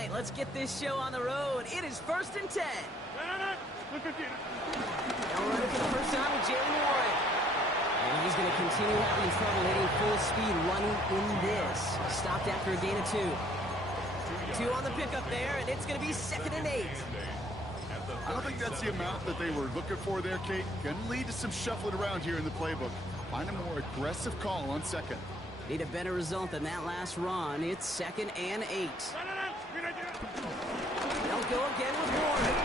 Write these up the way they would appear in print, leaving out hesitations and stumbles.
right, let's get this show on the road. It is 1st and 10. Now we're running for the first time with Jalen Warren. And he's going to continue having trouble hitting full speed running in this. Stopped after a gain of 2. 2 on the pickup there, and it's going to be 2nd and 8. I don't think that's the amount that they were looking for there, Kate. Going to lead to some shuffling around here in the playbook. Find a more aggressive call on 2nd. Need a better result than that last run. It's 2nd and 8. They'll go again with Warren.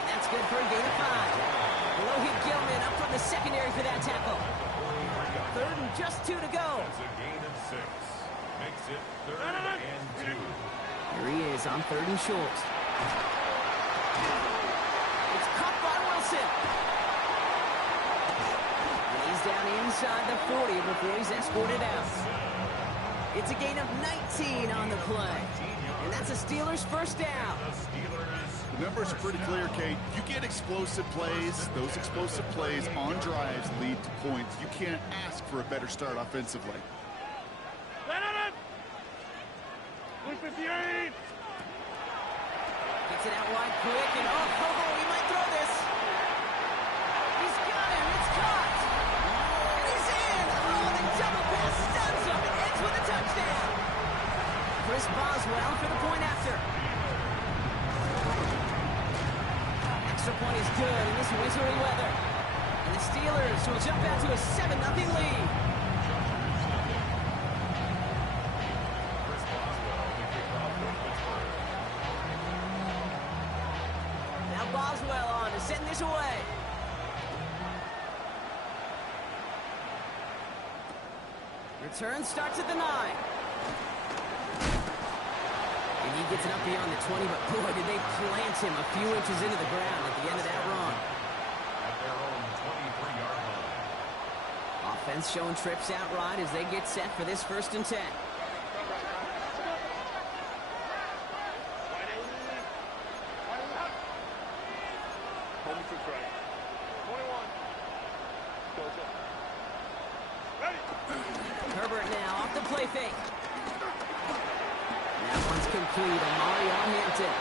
And that's good for a gain of 5. Low hit Gilman up from the secondary for that tackle. 3rd and just 2 to go. That's a gain of 6. Makes it 3rd and 2. Here he is on 3rd and short. It's caught by Wilson. And he's down inside the 40 before he's escorted out. It's a gain of 19 on the play. And that's a Steelers first down. The numbers are pretty clear, Kate. You get explosive plays. Those explosive plays on drives lead to points. You can't ask for a better start offensively. Gets it out wide quick, and he might throw this. He's got him. It's caught. And he's in. Oh, the double pass stuns him. It ends with a touchdown. Chris Boswell for the point after. Extra point is good in this wintry weather. And the Steelers will jump out to a 7-0 lead. Now Boswell on to send this away. Return starts at the 9. And he gets it up beyond the 20, but boy, did they plant him a few inches into the ground at the end of that run. At their own 23-yard line. Offense showing trips out right as they get set for this 1st and 10. Herbert now off the play fake. That one's complete. Amari on Hampton.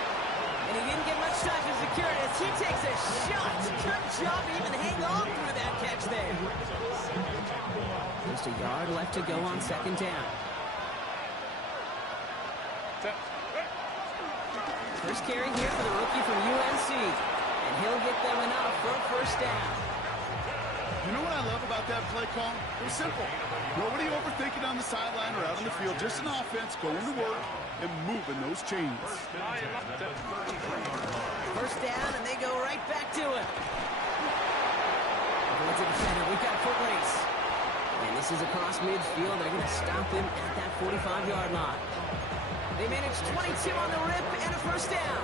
And he didn't get much time to secure it as he takes a shot. Good job to even hang on through that catch there. Just a yard left to go on 2nd down. First carry here for the rookie from UNC. And he'll get them enough for a first down. You know what I love about that play call? It was simple. Nobody overthinking on the sideline or out on the field. Just an offense going to work and moving those chains. First down, and they go right back to it. Towards the defender, we've got a foot race. And this is across midfield. They're going to stop him at that 45-yard line. They managed 22 on the rip and a first down.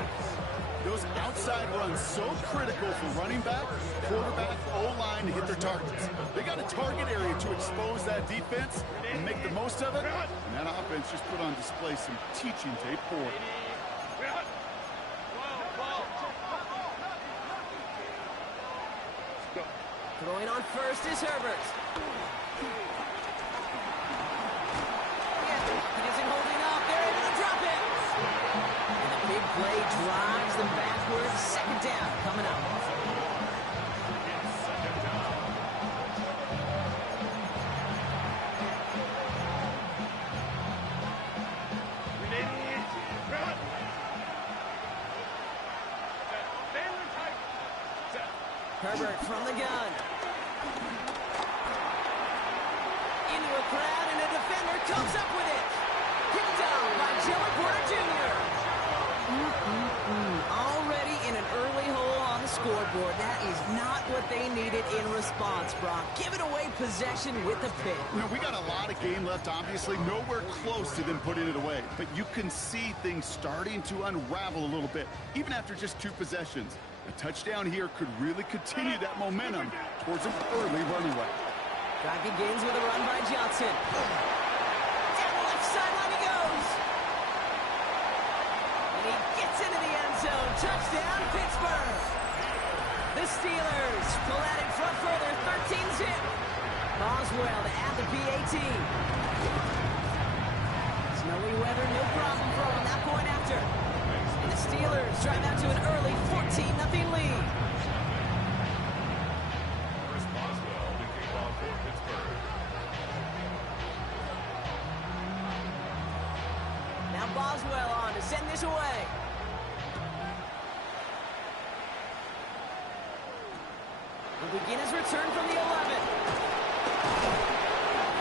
Those outside runs so critical for running back, quarterback, O-line to hit their targets. They got a target area to expose that defense and make the most of it. And that offense just put on display some teaching tape for it. Throwing on first is Herbert. He isn't holding up. They're able to drop it. And the big play drives them backwards. 2nd down coming up. Herbert from the gun. Into a crowd, and a defender comes up with it. Picked up by Joey Porter Jr. Already in an early hole on the scoreboard. That is not what they needed in response, Brock. Giving away possession with the pick. You know, we got a lot of game left, obviously. Nowhere close to them putting it away. But you can see things starting to unravel a little bit, even after just 2 possessions. A touchdown here could really continue that momentum towards an early runaway. Drive begins with a run by Johnson. Down the left sideline he goes. And he gets into the end zone. Touchdown, Pittsburgh. The Steelers pull out in front further, 13-zip. Boswell to add the PAT. Snowy weather, no problem for him. That point after. And the Steelers drive out to an early 14-0 lead. Chris Boswell to kick off for Pittsburgh. Now Boswell on to send this away. Will begin his return from the 11.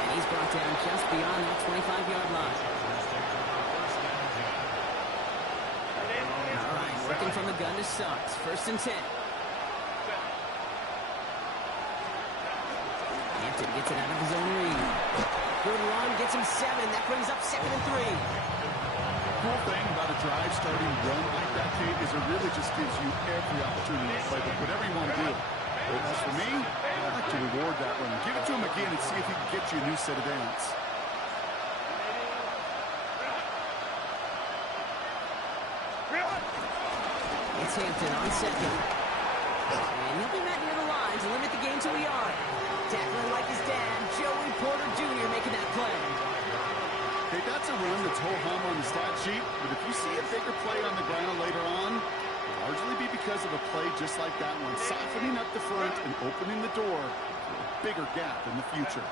And he's brought down just beyond that 25-yard line. All right, working from the gun to start. 1st and 10. Hampton gets it out of his own read. Good run, gets him 7. That brings up 2nd and 3. Cool thing about a drive starting run like that, Kate, is it really just gives you every opportunity to play with whatever you want to do. But as for me, I'd like to reward that run. Give it to him again and see if he can get you a new set of downs. It's Hampton on 2nd. And he'll be met near the line to limit the gain to a yard. Tackling like his dad, Joey Porter Jr. making that play. Hey, that's a run that's ho-hum on the stat sheet, but if you see a bigger play on the ground later on, it'll largely be because of a play just like that one, softening up the front and opening the door for a bigger gap in the future.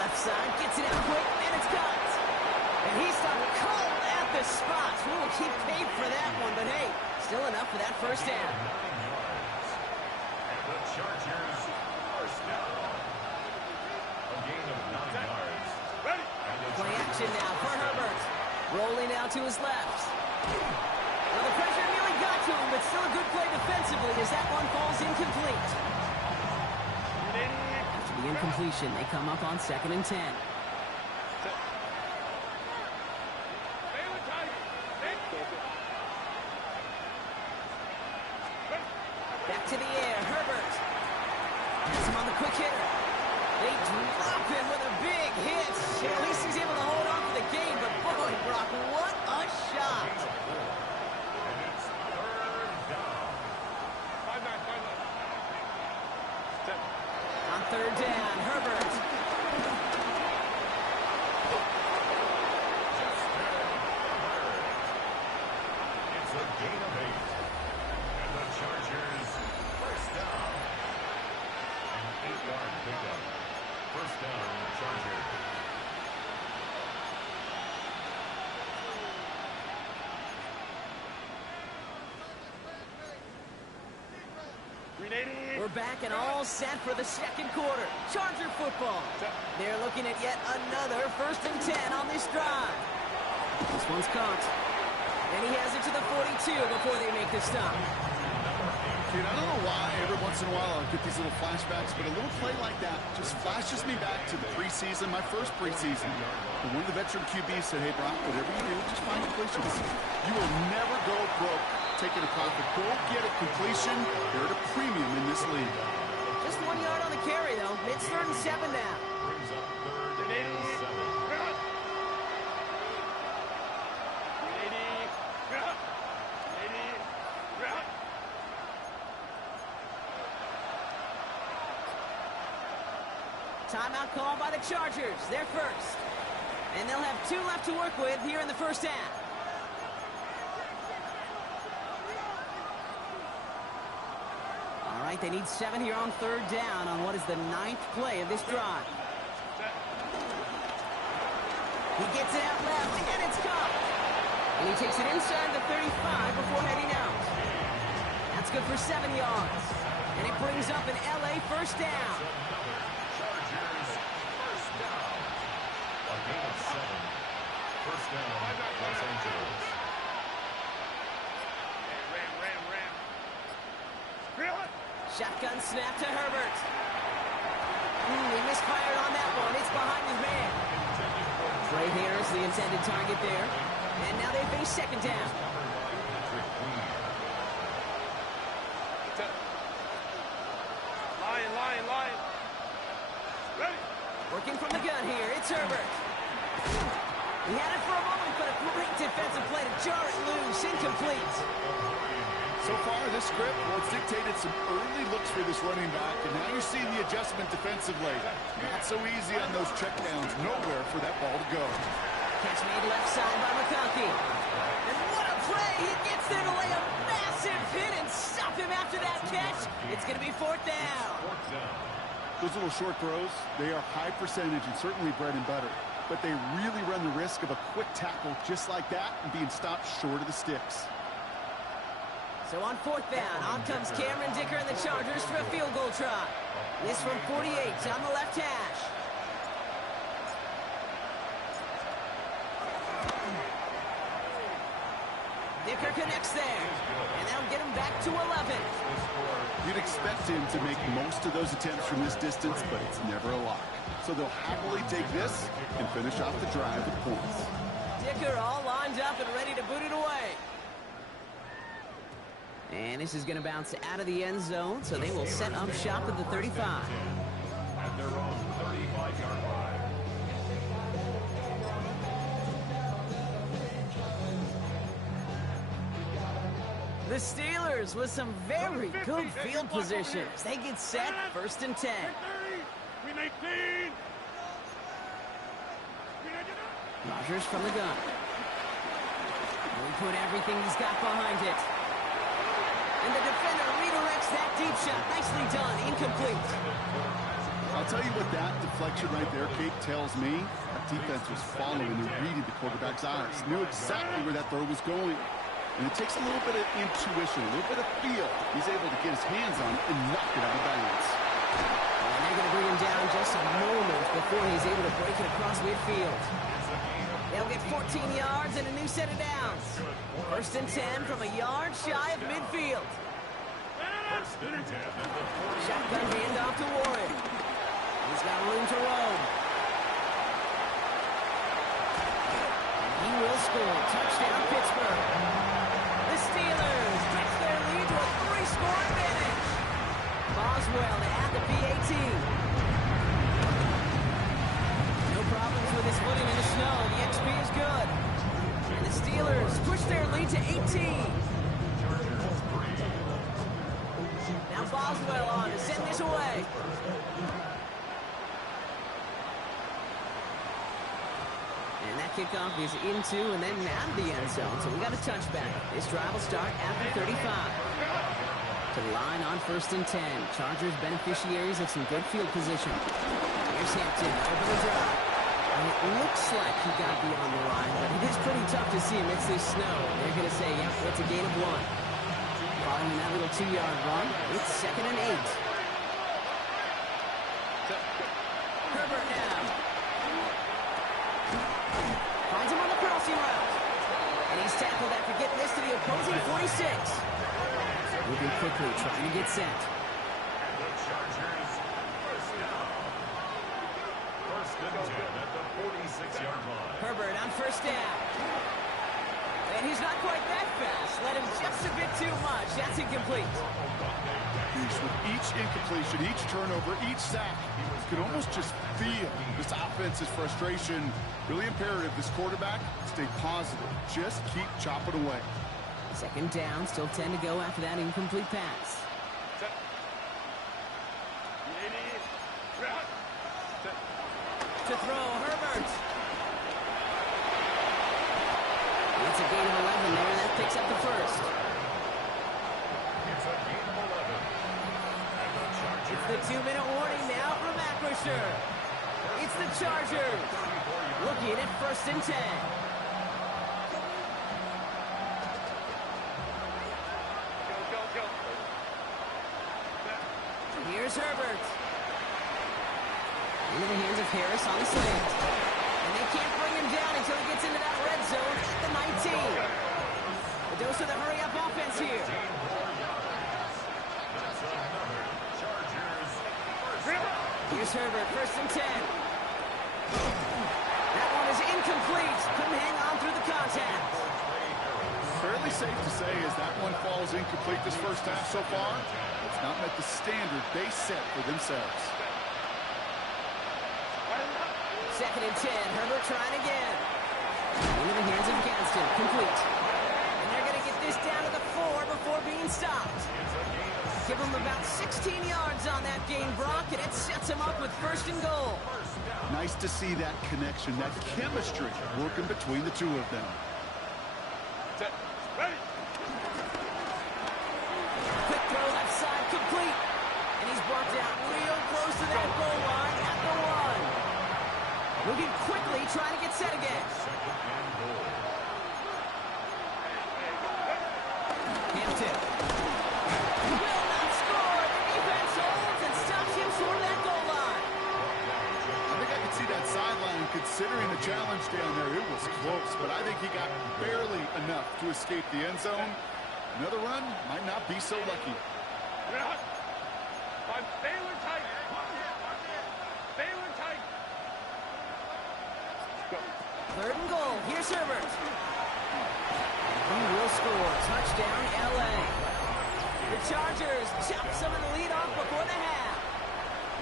Left side, gets it out quick, and it's cut. And he's stopped cold at the spot. We will keep paid for that one, but hey, still enough for that 1st down. And the Chargers are down. A gain of 9 yards. Play action now for Herbert. Rolling out to his left. Well, the pressure nearly got to him, but still a good play defensively as that one falls incomplete. After the incompletion, they come up on 2nd and 10. Back to the air, Herbert. Gets him on the quick hitter. They drop him with a big hit. At least he's able to hold on for the game, but boy, Brock, what a shot. And it's 3rd down. On 3rd down, Herbert. It's a gain of 8. And the Chargers, 1st down. An 8-yard pickup. 1st down, Chargers. We're back and all set for the 2nd quarter. Charger football. They're looking at yet another 1st and 10 on this drive. This one's caught. And he has it to the 42 before they make the stop. Dude, I don't know why every once in a while I get these little flashbacks, but a little play like that just flashes me back to the preseason, my first preseason. And one of the veteran QBs said, hey, Brock, whatever you do, just find completions. You will never go broke taking a profit. Go get a completion. They're at a premium in this league. Just 1 yard on the carry, though. It's 3rd and 7 now. Brings up 3rd and 7. Timeout call by the Chargers. They're first. And they'll have 2 left to work with here in the 1st half. All right, they need 7 here on 3rd down on what is the 9th play of this drive. He gets it out left, and it's caught. And he takes it inside the 35 before heading out. That's good for 7 yards. And it brings up an LA 1st down. Chargers, 1st down. A gain of 7. 1st down, Los Angeles. Shotgun snap to Herbert. He misfired on that one. It's behind his man. Trey Harris, the intended target there. And now they face 2nd down. Lion. Ready. Working from the gun here, it's Herbert. He had it for a moment, but a great defensive play to jar it loose. Incomplete. So far, this script, well, it's dictated some early looks for this running back, and now you see the adjustment defensively. Not so easy on those checkdowns. Nowhere for that ball to go. Catch made left side by McConkey. And what a play! He gets there to lay a massive hit and stop him after that catch. It's going to be fourth down. Those little short throws, they are high percentage and certainly bread and butter. But they really run the risk of a quick tackle just like that and being stopped short of the sticks. So on fourth down, on comes Cameron Dicker and the Chargers for a field goal try. This from 48 on the left hash. Dicker connects there, and that'll get him back to 11. You'd expect him to make most of those attempts from this distance, but it's never a lock. So they'll happily take this and finish off the drive with points. Dicker all lined up and ready to boot it away. And this is going to bounce out of the end zone, so they will set up shop at the 35. At their own 35-yard line. The Steelers with some very good field positions. They get set, first and 10. Win 18. Rodgers from the gun. He put everything he's got behind it. And the defender redirects that deep shot. Nicely done. Incomplete. I'll tell you what that deflection right there, Kate, tells me. That defense was following and reading the quarterback's eyes. Knew exactly where that throw was going. And it takes a little bit of intuition, a little bit of feel. He's able to get his hands on it and knock it out of bounds. And they're going to bring him down just a moment before he's able to break it across midfield. They'll get 14 yards and a new set of downs. First and 10 from a yard shy of midfield. Shotgun handoff to Warren. He's got room to roam. He will score. Touchdown, Pittsburgh. The Steelers stretch their lead to a 3-score advantage. Boswell to add the PAT. No problems with his footing in the snow. The XP is good. And the Steelers push their lead to 18. Now Boswell on to send this away. And that kickoff is into and then out of the end zone. So we got a touchback. This drive will start at the 35. To the line on first and 10. Chargers beneficiaries of some good field position. Here's Hampton over the drive. And it looks like he got beyond the line, but it is pretty tough to see amidst this snow. They're going to say, yep, it's a gain of 1. Following that little 2-yard run, it's second and 8. Herbert now. Finds him on the crossing route. And he's tackled after getting this to the opposing 46. Moving quickly, trying to get set. And the Chargers first down. First and 10 at the 46-yard line. Herbert on first down. And he's not quite that fast. Let him just a bit too much. That's incomplete. With each incompletion, each turnover, each sack, you can almost just feel this offense's frustration. Really imperative, this quarterback, stay positive. Just keep chopping away. Second down, still 10 to go after that incomplete pass. To throw, Herbert. It's a gain of 11 there, and that picks up the first. It's a gain of 11. And the Chargers. It's the 2-minute warning now from Acrisure. It's the Chargers. Looking at first and 10. Here's Herbert. Into the hands of Harris on the slant. And they can't bring him down until he gets into that red zone at the 19. A dose of the hurry-up offense here. Here's Herbert, first and 10. That one is incomplete. Couldn't hang on through the contact. Fairly safe to say as that one falls incomplete this first half so far, it's not met the standard they set for themselves. Second and 10, Herbert trying again. Into the hands of Gadsden, complete. And they're going to get this down to the 4 before being stopped. Give him about 16 yards on that gain, Brock, and it sets him up with 1st and goal. Nice to see that connection, that chemistry working between the two of them. Ready. Quick throw left side, complete. And he's brought down real close to that goal line at the 1. Moving quickly, trying to get set again. Hampton. Will not score. The defense holds and stops him short of that goal line. I think I could see that sideline, and considering the challenge down there, it was close, but I think he got barely enough to escape the end zone. Another run might not be so lucky. I'm Baylor tight. Baylor tight. 3rd and goal. Here's Herbert. He will score. Touchdown, L.A. The Chargers chop some of the lead off before the half.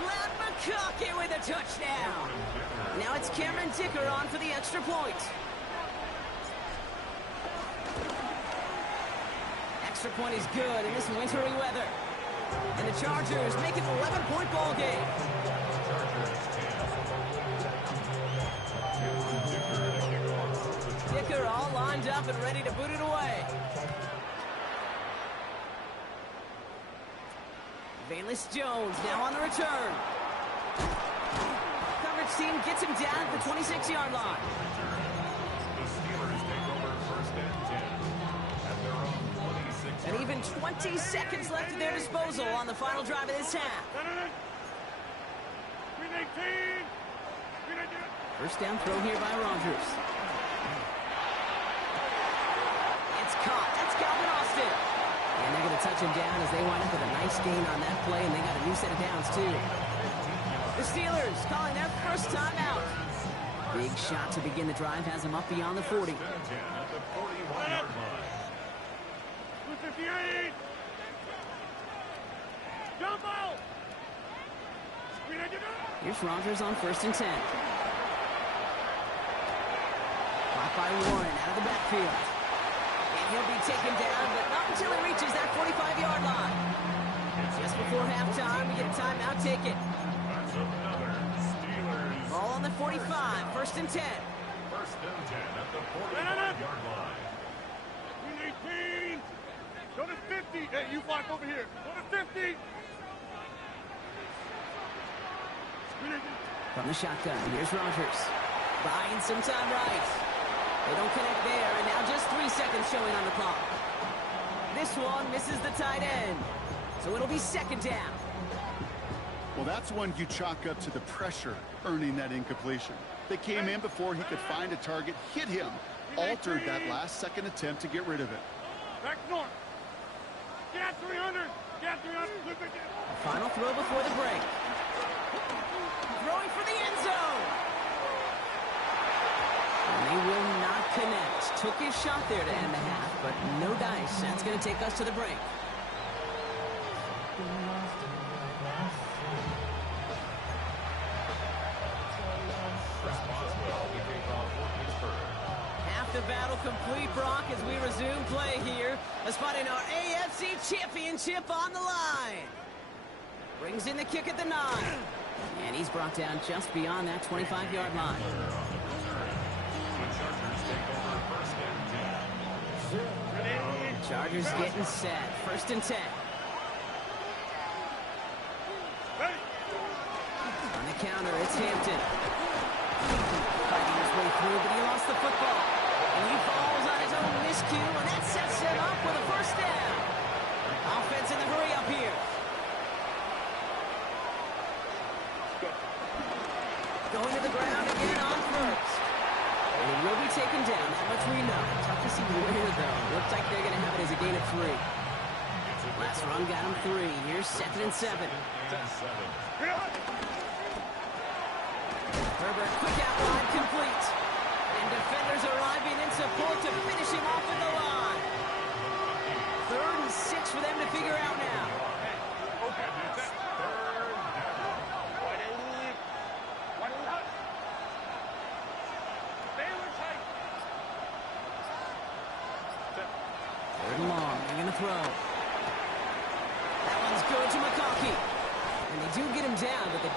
Len McConkey with a touchdown. Now it's Cameron Dicker on for the extra point. Extra point is good in this wintry weather. And the Chargers make it an 11-point ball game. Dicker all lined up and ready to boot it away. Valus Jones now on the return. Coverage team gets him down at the 26-yard line. The Steelers take over 1st and 10 at their own 26. And even 20 seconds left at their disposal on the final drive of this half. 319. 1st down throw here by Rodgers. It's caught. That's Calvin Austin. And they're going to touch him down as they wind up with a nice gain on that play, and they got a new set of downs, too. The Steelers calling their 1st time out. Big shot to begin the drive has them up beyond the 40. At the 41-yard line. 258. Jump ball. Here's Rodgers on 1st and 10. Caught by Warren out of the backfield. And he'll be taken down, but not until he reaches that 45-yard line. Just before halftime, we get a timeout ticket. That's another Steelers. Ball on the 45, 1st and 10. 1st and 10 at the 45-yard line. 319. Go to 50. Hey, you block over here. Go to 50. From the shotgun, here's Rodgers. Buying some time right. They don't connect there, and now just 3 seconds showing on the clock. This one misses the tight end, so it'll be 2nd down. Well, that's one you chalk up to the pressure earning that incompletion. They came in before he could find a target, hit him, altered that last-second attempt to get rid of it. Back north. Get 300. Get 300. Final throw before the break. Throwing for the end zone. And they will not connect. Took his shot there to end the half, but no dice. That's going to take us to the break. Half the battle complete, Brock, as we resume play here. As fighting our AFC Championship on the line. Brings in the kick at the 9. And he's brought down just beyond that 25-yard line. Chargers getting set. 1st and 10. On the counter, it's Hampton. Fighting his way through, but he lost the football. And he falls on his own miscue, and that sets him up with a 1st down. Offense in the hurry up here. Going to the ground again on 1st. And he will be taken down, that much we know. Tough to see where, though. Looks like they're going to have it as a gain of 3. Last run got him 3. Here's 2nd and 7. Herbert, quick out line, complete. And defenders arriving in support to finish him off at the line. 3rd and 6 for them to figure out now.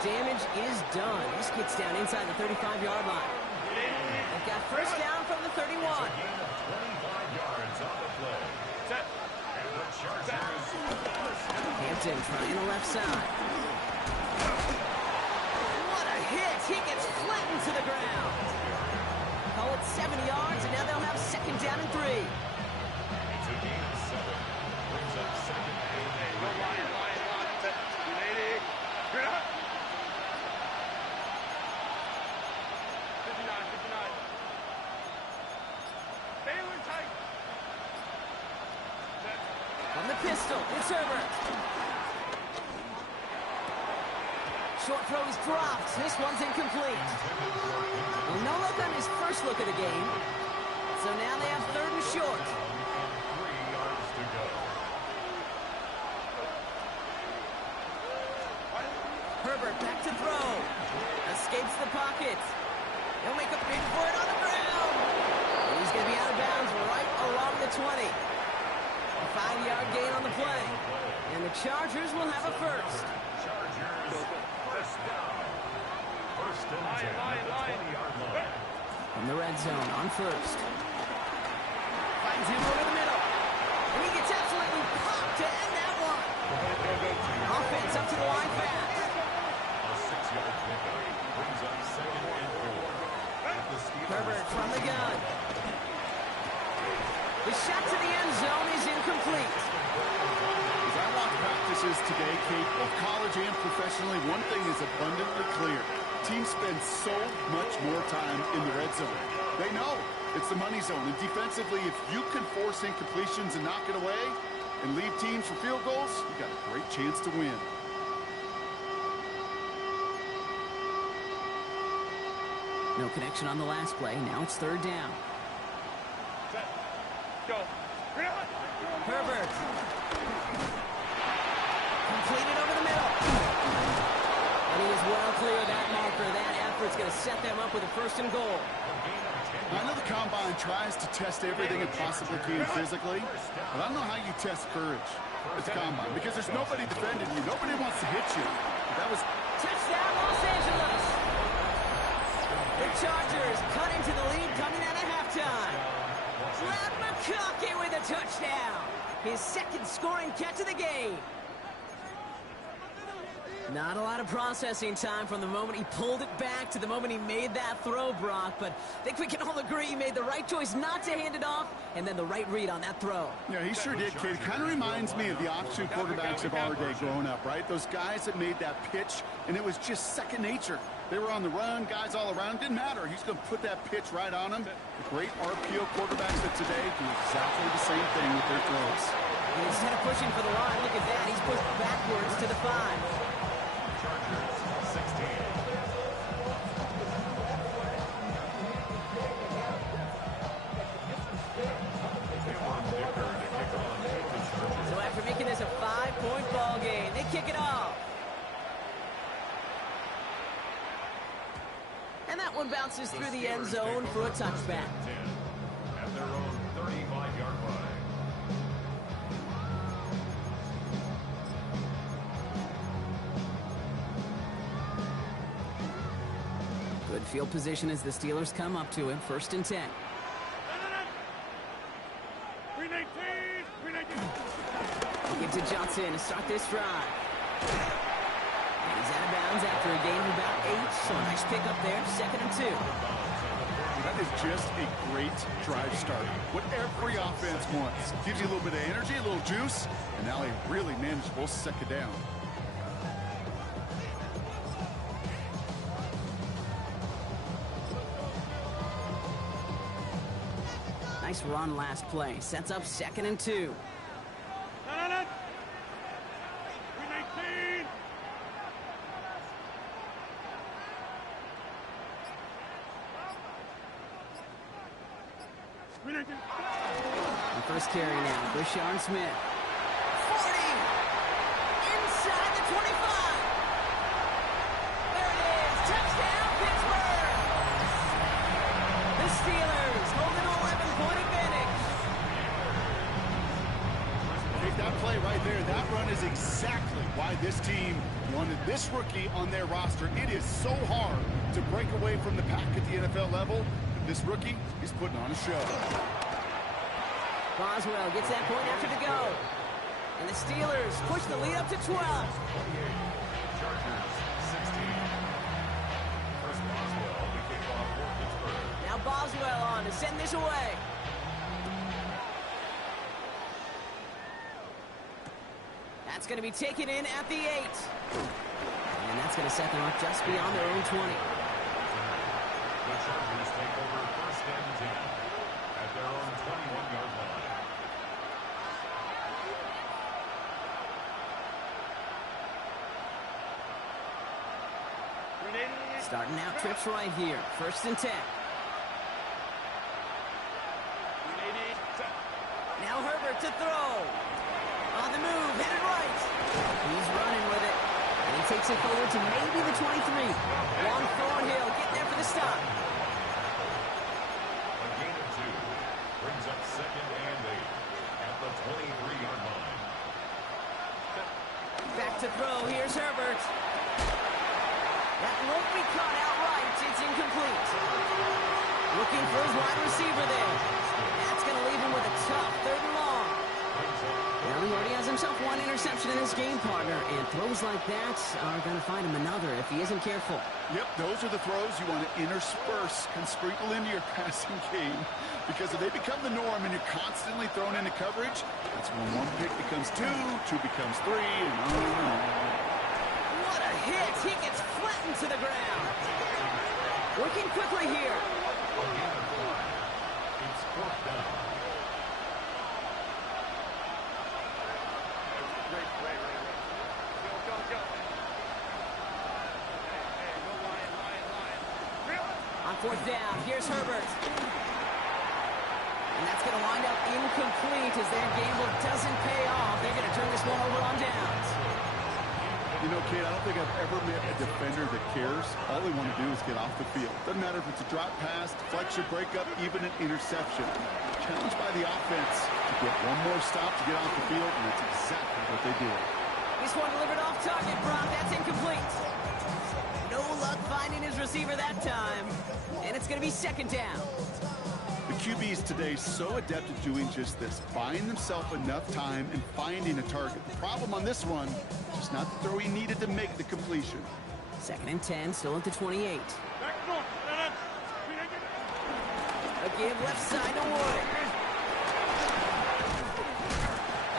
damage is done. This kicks down inside the 35-yard line. They've got first down from the 31. Gain of 25 yards on the play. Set. And the Chargers first down. Hampton trying the left side. What a hit! He gets flattened to the ground. Call it 70 yards, and now they'll have second down and 3. It's a gain of 7. Brings up second and Go line. Set. 180. Get up. 59. Baylor tight. Set. From the pistol, it's Herbert. Short throw is dropped. This one's incomplete. Well, no look on his first look of the game. So now they have third and short. 3 yards to go. Herbert back to throw. Escapes the pocket. He'll make a big for it on the ground. And he's going to be out of bounds right along the 20. A 5-yard gain on the play. And the Chargers will have a first. Chargers first down. First and 10 at the 20-yard line. From the red zone on first. Finds him over the middle. And he gets absolutely popped to end that one. Offense up to the line fast. A 6-yard pickup brings up second and 4. At the Steelers. Herbert from the gun. The shot to the end zone is incomplete. As I watch practices today, Kate, both college and professionally, one thing is abundantly clear. Teams spend so much more time in the red zone. They know it's the money zone. And defensively, if you can force incompletions and knock it away and leave teams for field goals, you got a great chance to win. No connection on the last play. Now it's third down. Set. Go. Herbert. Completed over the middle. And he is well clear of that marker. That effort's going to set them up with a first and goal. I know the Combine tries to test everything it possibly can physically, but I don't know how you test courage at the Combine because there's nobody defending you. Nobody wants to hit you. That was... Touchdown, Los Angeles. The Chargers cut into the lead coming out of halftime. Brad McConkey with a touchdown. His second scoring catch of the game. Not a lot of processing time from the moment he pulled it back to the moment he made that throw, Brock. But I think we can all agree he made the right choice not to hand it off, and then the right read on that throw. Yeah, he sure did, Kate. It kind of reminds me of the offsuit quarterbacks of our day growing up, right? Those guys that made that pitch, and it was just second nature. They were on the run, guys all around. Didn't matter. He's going to put that pitch right on them. The great RPO quarterbacks of today do exactly the same thing with their throws. And instead of pushing for the line, look at that. He's pushed backwards to the 5. Chargers 16. So after making this a 5-point ball game, they kick it off. And that one bounces through the end zone for a touchback. At their own 35-yard line. Good field position as the Steelers come up to him. First and 10. 319. Give to Johnson to start this drive. And he's out of bounds after a gain of about 8. So a nice pickup there. Second and 2. That is just a great drive start. What every offense wants. Gives you a little bit of energy, a little juice, and now a really manageable second down. Nice run last play. Sets up second and 2. 319. 319. The first carry now. Brashard Smith. 40. Inside the 25. There it is. Touchdown, Pittsburgh. The Steelers hold an 11-point advantage. Take that play right there. That run is exactly why why this team wanted this rookie on their roster. It is so hard to break away from the pack at the NFL level. This rookie is putting on a show. Boswell gets that point after to go. And the Steelers push the lead up to 12. Chargers 16. First Boswell, the kickoff for Pittsburgh. Now Boswell on to send this away. That's going to be taken in at the 8. And that's going to set them up just beyond their own 20. The Chargers take over first and 10 at their own 21-yard line. Starting out trips right here. First and 10. Now Herbert to throw. On the move, headed right. He's running with it. And he takes it forward to maybe the 23. Long Thornhill getting there for the stop. A gain of 2 brings up second and 8 at the 23-yard line. Back to throw. Here's Herbert. That won't be caught outright. It's incomplete. Looking for his wide receiver there. That's going to leave him with a tough 3rd and long. Well, he already has himself one interception in his game, partner, and throws like that are going to find him another if he isn't careful. Yep, those are the throws you want to intersperse and sprinkle into your passing game, because if they become the norm and you're constantly thrown into coverage, that's when 1 pick becomes 2, 2 becomes 3, and on. What a hit! He gets flattened to the ground. Working quickly here. It's 4th down. On 4th down, here's Herbert. And that's going to wind up incomplete as their gamble doesn't pay off. They're going to turn this one over on downs. You know, Kate, I don't think I've ever met a defender that cares. All they want to do is get off the field. Doesn't matter if it's a drop pass, deflection, breakup, even an interception. Challenged by the offense to get one more stop to get off the field, and that's exactly what they did. This one delivered off target, Brock. That's incomplete. No luck finding his receiver that time. And it's going to be 2nd down. The QBs today so adept at doing just this, buying themselves enough time and finding a target. The problem on this one, just not the throw he needed to make the completion. 2nd and 10, still at the 28. A give left side to Wood.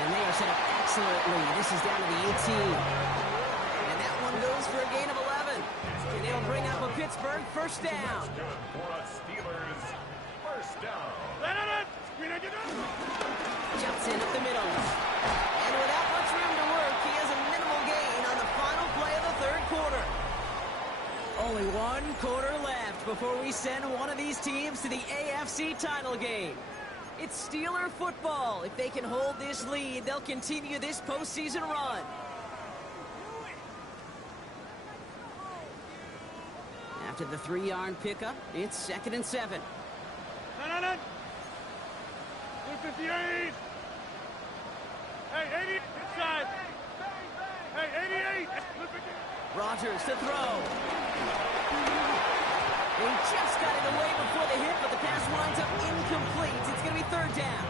And they are set up excellently. This is down to the 18. And that one goes for a gain of 11. And they'll bring up a Pittsburgh 1st down. Good for a Steelers 1st down. Jumps in up the middle. And without much room to work, he has a minimal gain on the final play of the 3rd quarter. Only 1 quarter left before we send one of these teams to the AFC title game. It's Steeler football. If they can hold this lead, they'll continue this postseason run. After the 3-yard pickup, it's 2nd and 7. 58. Hey, 80 inside. Hey, 88. Rogers to throw. He just got it away before the hit, but the pass winds up incomplete. It's going to be 3rd down.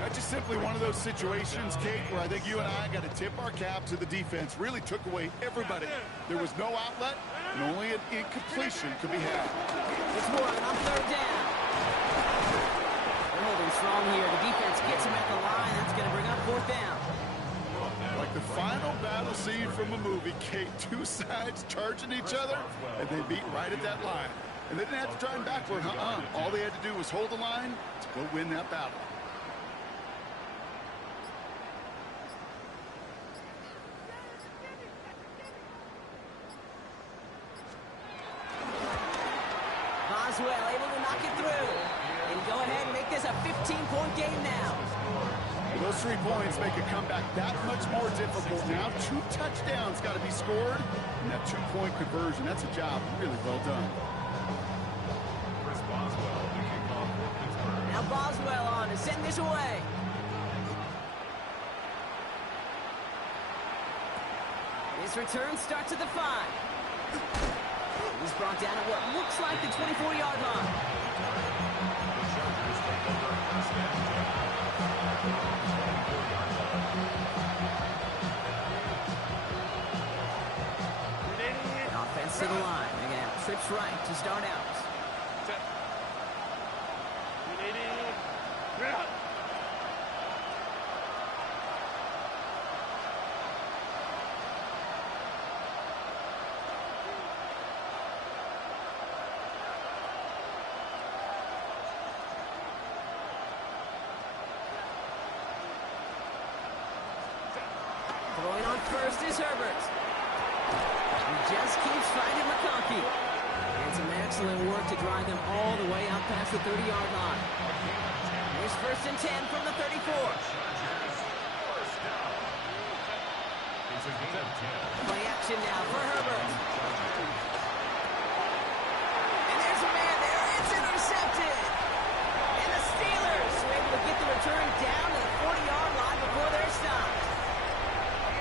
That's just simply one of those situations, Kate, where I think you and I got to tip our cap to the defense. Really took away everybody. There was no outlet, and only an incompletion could be had. It's Warren on 3rd down. They're holding strong here. The defense gets him at the line. That's going to bring up 4th down. Like the final battle scene from a movie, Kate, 2 sides charging each other, and they beat right at that line. And they didn't have to drive backward, All they had to do was hold the line to go win that battle. Boswell able to knock it through. And go ahead and make this a 15-point game now. Those 3 points make a comeback that much more difficult. Now 2 touchdowns got to be scored, and that 2-point conversion, that's a job really well done. Chris Boswell, the kickoff for Pittsburgh. Now Boswell on to send this away. His return starts at the 5. He's brought down at what looks like the 24-yard line. Offense to the line. They're going to have trips right to start out. Throwing on first is Herbert. He just keeps finding McConkey. And some excellent work to drive them all the way out past the 30-yard line. Here's first and 10 from the 34. Play action now for Herbert. And there's a man there. It's intercepted. And the Steelers were able to get the return down to the 40-yard line before they're stopped.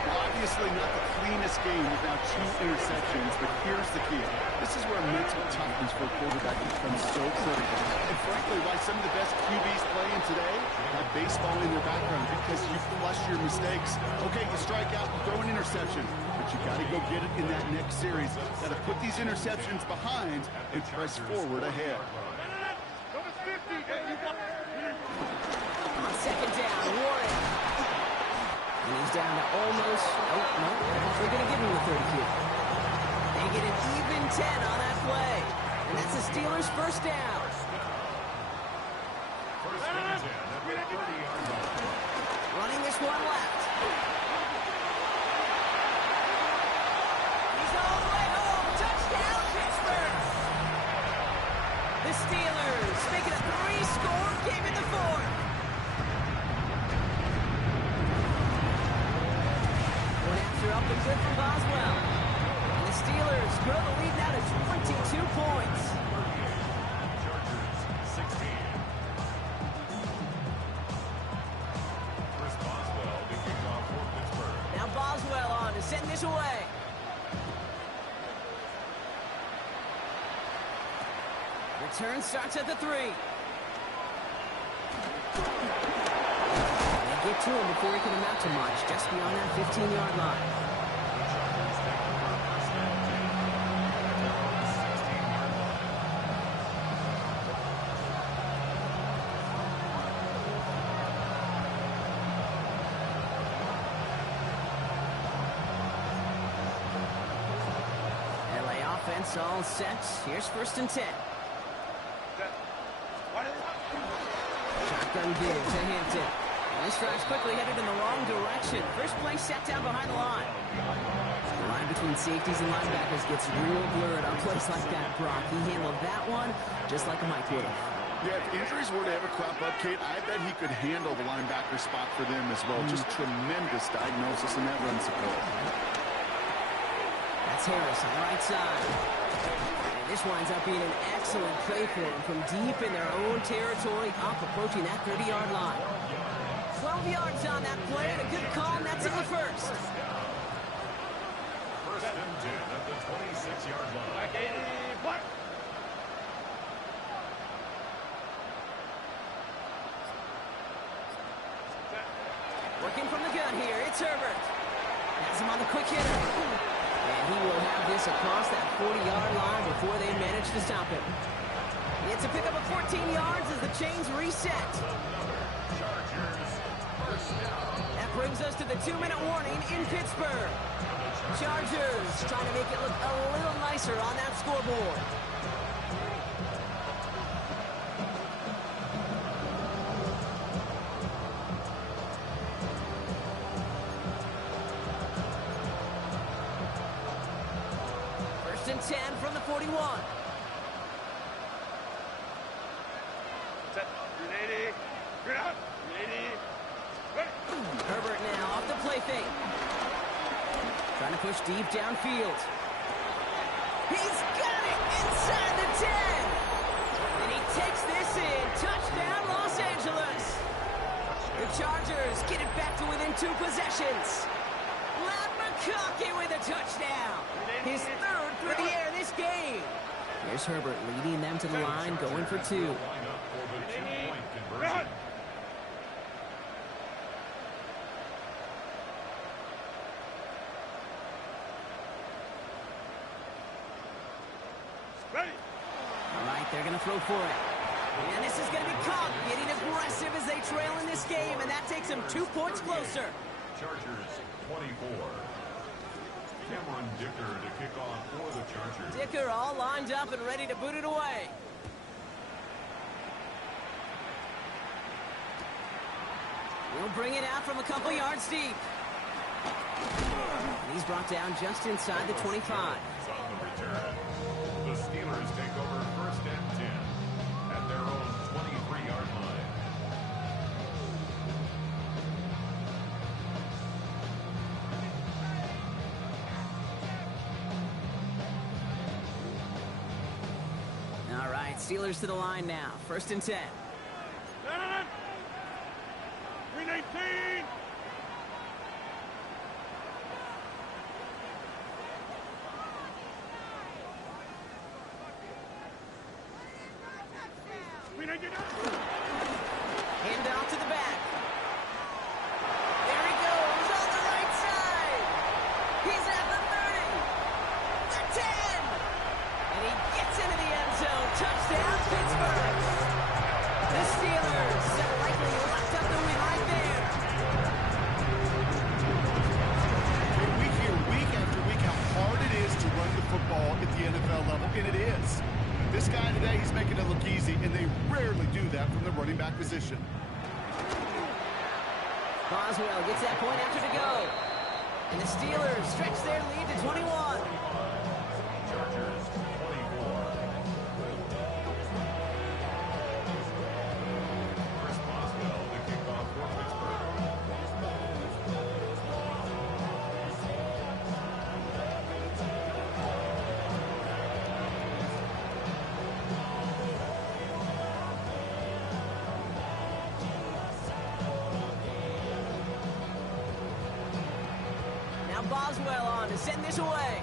Obviously not the cleanest game without 2 interceptions, but here's the key. This is where mental toughness for a quarterback becomes so critical. And frankly, why some of the best QBs playing today have baseball in their background, because you flush your mistakes. Okay, you strike out, throw an interception, but you got to go get it in that next series. Got to put these interceptions behind and press forward ahead. On second down, Warren. And he's down to almost, no, they're going to give him the 30 here. They get an even 10 on that play. And that's the Steelers' first down. Running this one left. He's all the way home. Touchdown, Pittsburgh. The Steelers making a 3-score game in the 4th. Up and good from Boswell. And the Steelers grow the lead now to 22 points. Chargers 16. Chris Boswell, the kickoff for Pittsburgh. Now Boswell on to send this away. Return starts at the 3. They get to him before he can amount to much, just beyond that 15-yard line. Offense all set. Here's first and 10. Shotgun give to Hampton. And this drive's quickly headed in the wrong direction. First play set down behind the line. The line between safeties and linebackers gets real blurred on plays like that, Brock. He handled that one just like a Mike would have. Yeah, if injuries were to ever crop up, Kate, I bet he could handle the linebacker spot for them as well. Just tremendous diagnosis in that run support. That's Harris on the right side. And this winds up being an excellent play for them from deep in their own territory, up approaching that 30-yard line. 12 yards on that play, and a good call, and that's in the first. First and 10 at the 26-yard line. Working from the gun here, it's Herbert. Has him on the quick hitter. And he will have this across that 40-yard line before they manage to stop him. He gets a pickup of 14 yards as the chains reset. That brings us to the 2-minute warning in Pittsburgh. Chargers trying to make it look a little nicer on that scoreboard. First and 10 from the 41. Herbert now off the play fake. Trying to push deep downfield. He's got it inside the 10. And he takes this in. Touchdown, Los Angeles. The Chargers get it back to within 2 possessions. Matt McConkey with the touchdown. His third through the air this game. Here's Herbert leading them to the line, going for two. Line up for the two-point conversion. Ready. All right, they're going to throw for it. And this is going to be caught, getting aggressive as they trail in this game, and that takes them 2 points closer. Chargers 24. Cameron Dicker to kick off for the Chargers. Dicker all lined up and ready to boot it away. He'll bring it out from a couple yards deep. And he's brought down just inside the 25. On the return, the Steelers take over first and 10 at their own 23-yard line. All right, Steelers to the line now. First and 10. 319. Hand off to the back. There he goes on the right side. He's at the 30. The 10. And he gets into the end zone. Touchdown, Pittsburgh. The Steelers have likely locked up the win right there. We hear week after week how hard it is to run the football at the NFL level, and it is. This guy today, he's making it look easy, and they rarely do that from the running back position. Boswell gets that point after to go. And the Steelers stretch their lead to 21. Chargers 24. Chris Boswell to kick off for Pittsburgh. Now Boswell on to send this away.